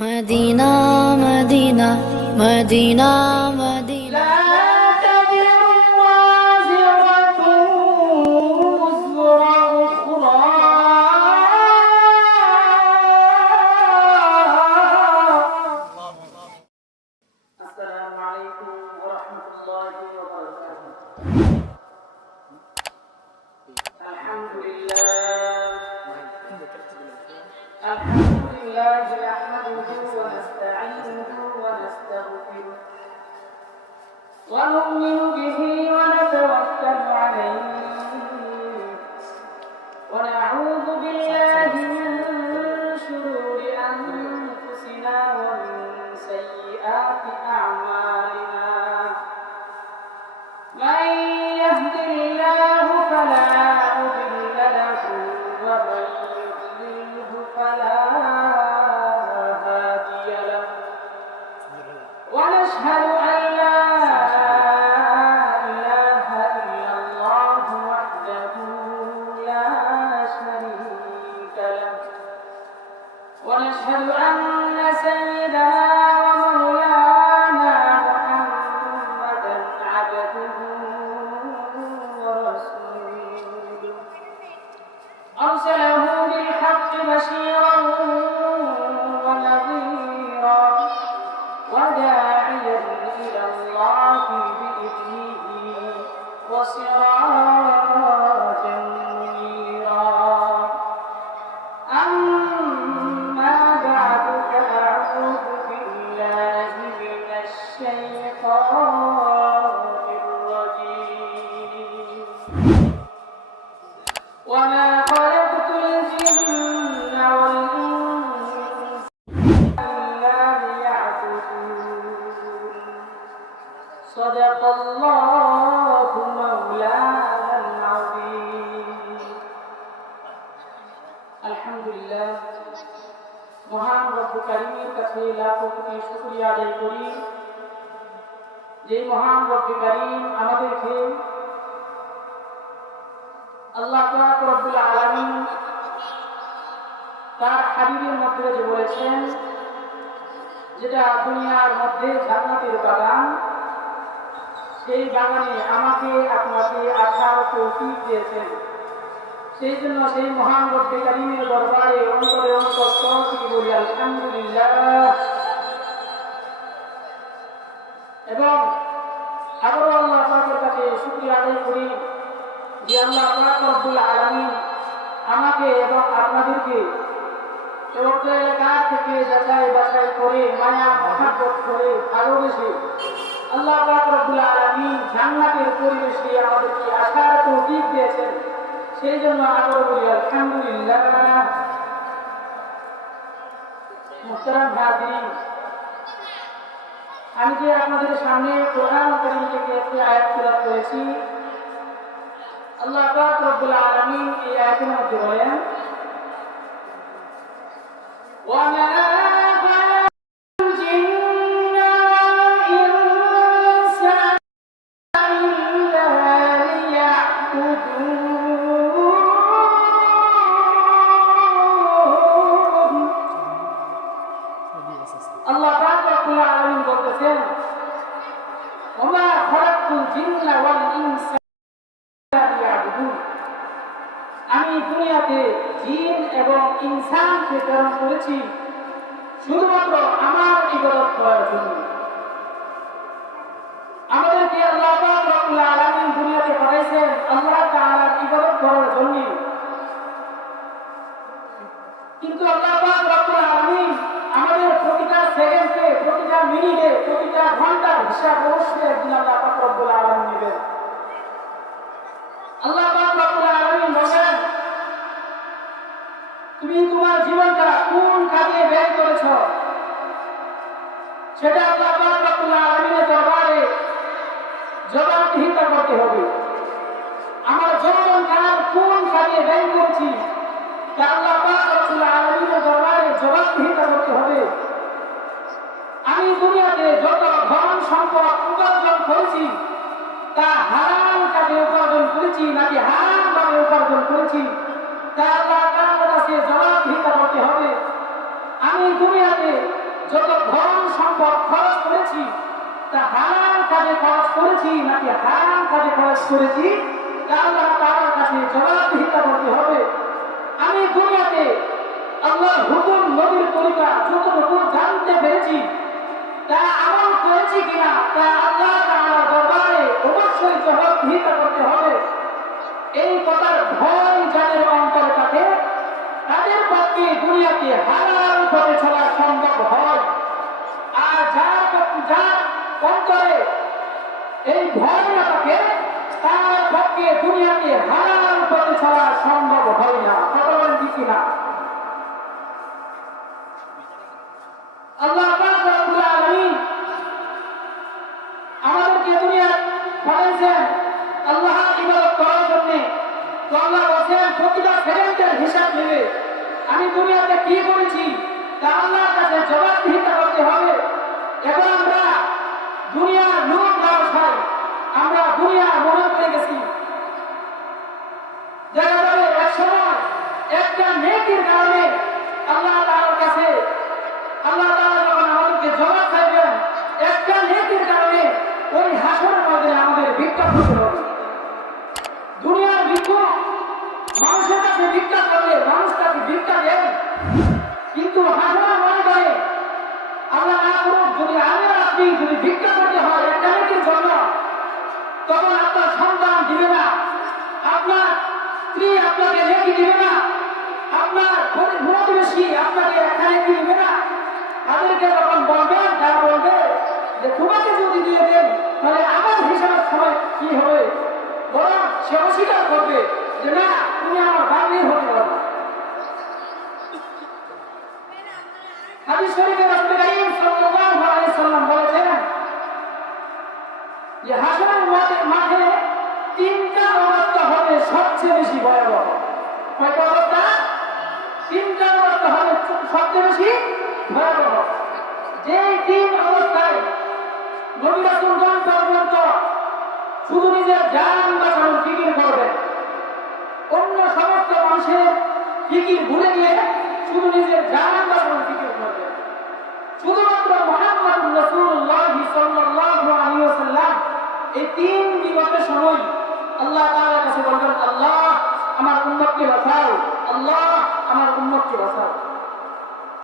Medina Medina Medina Medina ونؤمن به ونتوكل عليه ونعوذ بالله من شرور أنفسنا ومن سيئات أعمالنا من يهد الله فلا مضل له ومن يضلله فلا هادي له ونشهد أن لا ونشهد أن سيدنا ومولانا محمدا عبده ورسوله أرسله بالحق بشيرا ونذيرا وداعيا إلى الله بإذنه وسراجا منيرا وما خلقت الجن والإنس إلا ليعبدون صدق الله مولانا العظيم الحمد لله মহান রব্ব কারীমের কাছে লাখো কোটি শুকরিয়া আদায় করি যে মহান রব্ব কারীম আমাদেরকে আল্লাহ পাক রব্বুল আলামিন তার হাবিবের মধ্যে যে বলেছেন যেটা দুনিয়ার মধ্যে জান্নাতের বাগান সেই বাগানে আমাকে আপনাকে আসার তৌফিক দিয়েছেন সেই জন্য সেই মহান রব্বে কারীমের দরবারে অন্তরে অন্তঃস্থল থেকে বলি আলহামদুলিল্লাহ এবং আবারও আল্লাহ পাকের কাছে শুকরিয়া আদায় করি যে আল্লাহ পাক রব্বুল আলামিন আমাকে এবং আপনাদেরকে এলাকা থেকে যাচাই বাছাই করে মায়া মহাব্বত করে ভালোবেসে আল্লাহ পাক রব্বুল আলামিন জান্নাতের পরিবেশে আমাদেরকে আসার তৌফিক দিয়েছেন সেই জন্য আবারও বলি আলহামদুলিল্লাহ। মুহতারাম হাজিরিন, আমি যে আপনাদের সামনে কোরআন কারীম থেকে একটি আয়াত তেলাওয়াত করেছি, আল্লাহ পাক রব্বুল আলামিন এই আয়াতের মধ্যে বলেন ওয়ামা আল্লাহ পাক রব্বুল আলামিন বলতেছেন ওমা খালাকতুল জিন্না ওয়াল ইনসা ইল্লা লিয়াবুদুন, আমি দুনিয়াতে জিন এবং ইনসানকে প্রেরণ করেছি শুধুমাত্র আমার ইবাদত করার জন্য। আমাদেরকে আল্লাহ পাক রব্বুল আলামিন দুনিয়াতে পাঠাইছেন আল্লাহ তাআলার ইবাদত করার জন্য, কিন্তু আল্লাহ পাক রব্বুল আলামিন আমাদের প্রতিটা সেকেন্ডে, প্রতিটা মিনিটে, প্রতিটা ঘন্টার হিসাব অবশ্যই একদিন আল্লাহ পাক রব্বুল আলামিন নেবেন। আল্লাহ পাক রব্বুল আলামিন বলেন তুমি তোমার জীবনটা কোন কাজে ব্যয় করেছ সেটা আল্লাহ পাক রব্বুল আলামিনের দরবারে জবাবদিহিতা করতে হবে। আমার জীবনটা কোন কাজে ব্যয় করেছি তা আল্লাহ পাক রব্বুল আলামিনের দরবারে জবাবদিহিতা করতে হবে। আমি দুনিয়াতে যত ধন সম্পদ উপার্জন করেছি তা হারাম কাজে উপার্জন করেছি নাকি হারাম ভাবে উপার্জন করেছি তা আল্লাহ তাআলার কাছে জবাবদিহিতা করতে হবে। আমি দুনিয়াতে যত ধন সম্পদ খরচ করেছি তা হালাল কাজে খরচ করেছি নাকি হারাম কাজে খরচ করেছি তা আল্লাহ তাআলার কাছে জবাবদিহিতা করতে হবে। আমি দুনিয়াতে আল্লাহর হুকুম নবীর তরিকা যতটুকু জানতে পেরেছি তা আমল করেছি কিনা তা আল্লাহ তাআলার দরবারে অবশ্যই জবাবদিহিতা করতে হবে। এই কথার ভয় যাদের অন্তরে থাকে তাদের পক্ষে দুনিয়াতে হালাল পথে চলা সম্ভব হয়। আর যার অন্তরে এই ভয় না থাকে তার পক্ষে দুনিয়াতে হালাল পথে চলা সম্ভব হয় না। কথা বলেন ঠিক কিনা? আল্লাহ পাক রব্বুল আলামিন আমাদেরকে দুনিয়া পাঠাইছেন আল্লাহর ইবাদত করার জন্য। তো আল্লাহ বলেন প্রতিটা সেকেন্ডের হিসাব নেবে। আমি দুনিয়াতে কি করেছি তা আল্লাহর কাছে জবাবদিহিতা করতে হবে। এখন আমরা দুনিয়ার লোক ব্যবসায় আমরা দুনিয়ার মনে করে গেছি। দেখা যাবে এক সময় একটা নেকির কারণে আল্লাহ তাআলার কাছে আল্লাহ তাআলা যখন আমাদেরকে জবাব চাইবেন একটা নেকির কারণে ওই হাসরের মধ্যে আমাদের ভিক্ষা করতে হবে। দুনিয়ার ভিক্ষুক মানুষের কাছে ভিক্ষা করলে মানুষ তাকে ভিক্ষা দেয়, কিন্তু হাসরের ময়দানে আল্লাহ না করুক যদি আমি আর আপনি যদি ভিক্ষা করতে হয় একটা নেকির জন্য, তখন আপনার সন্তান দিবে না, আপনার স্ত্রী আপনাকে নেকি দিবে না, আপনার প্রতিবেশী আপনাকে একটা নেকি দিবে না। তাদেরকে যখন বলবেন তারা বলবে যে তোমাকে যদি দিয়ে দেন তাহলে আমার হিসাবের সময় কি হবে, বরং সে অস্বীকার করবে যে না তুমি আমার ভাগ্যের হতে পারো। হাদিস শরীফে রাসূল করিম সাল্লাল্লাহু আলাইহি সাল্লাম বলেছেন যে হাসরের মাঠে তিনটা অবস্থা হবে সবচেয়ে বেশি ভয়াবহ। কয়টা অবস্থা? তিনটা অবস্থা হবে সবচেয়ে বেশি ভয়াবহ। যে তিন অবস্থায় নবী রাসূলগণ পর্যন্ত শুধু নিজের জান বাঁচানোর ফিকির করবেন, অন্য সমস্ত মানুষের ফিকির ভুলে গিয়ে শুধু নিজের জান বাঁচানোর ফিকির করবেন। শুধুমাত্র মুহাম্মদুর রাসূলুল্লাহ সাল্লাল্লাহু আলাইহি ওয়াসাল্লাম এই তিন বিপদের সময় আল্লাহ তাআলার কাছে বলবেন আল্লাহ আমার উম্মতকে বাঁচাও, আল্লাহ আমার উম্মতকে বাঁচাও।